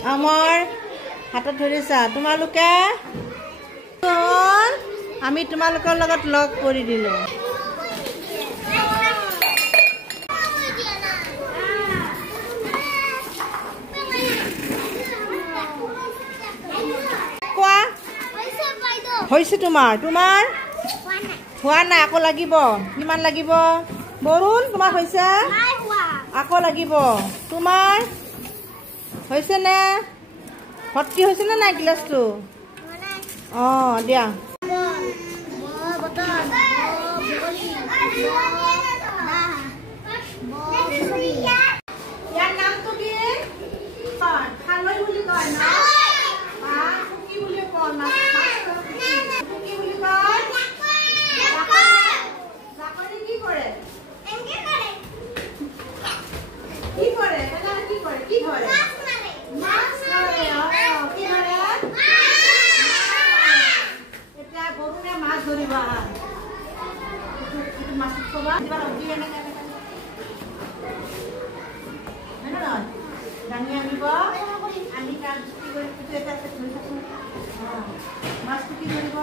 আমাৰ হাতত ধৰিছা তোমালোকে আমি তোমালোকৰ লগত লগ কৰি দিলো কোৱা হৈছে তোমাৰ হোৱা নাই আকৌ লাগিব কিমান লাগিব বৰুণ তোমাৰ হৈছে আকৌ লাগিব তোমাৰ হৈছে নে ভৰ্তি হৈছে নে নাই গ্লাছটো দিয়া ইয়াৰ নামটো কি খালৈ বুলি কয় না কি বুলি কয় না কি বুলি কয় জাকৰি কি কৰে কি কৰে কি ধৰে মাছ ধৰে কি ধৰে এতিয়া বৰুণে মাছ ধৰিব মাছ কবা দাঙি আনিব আনি মাছটো কি কৰিব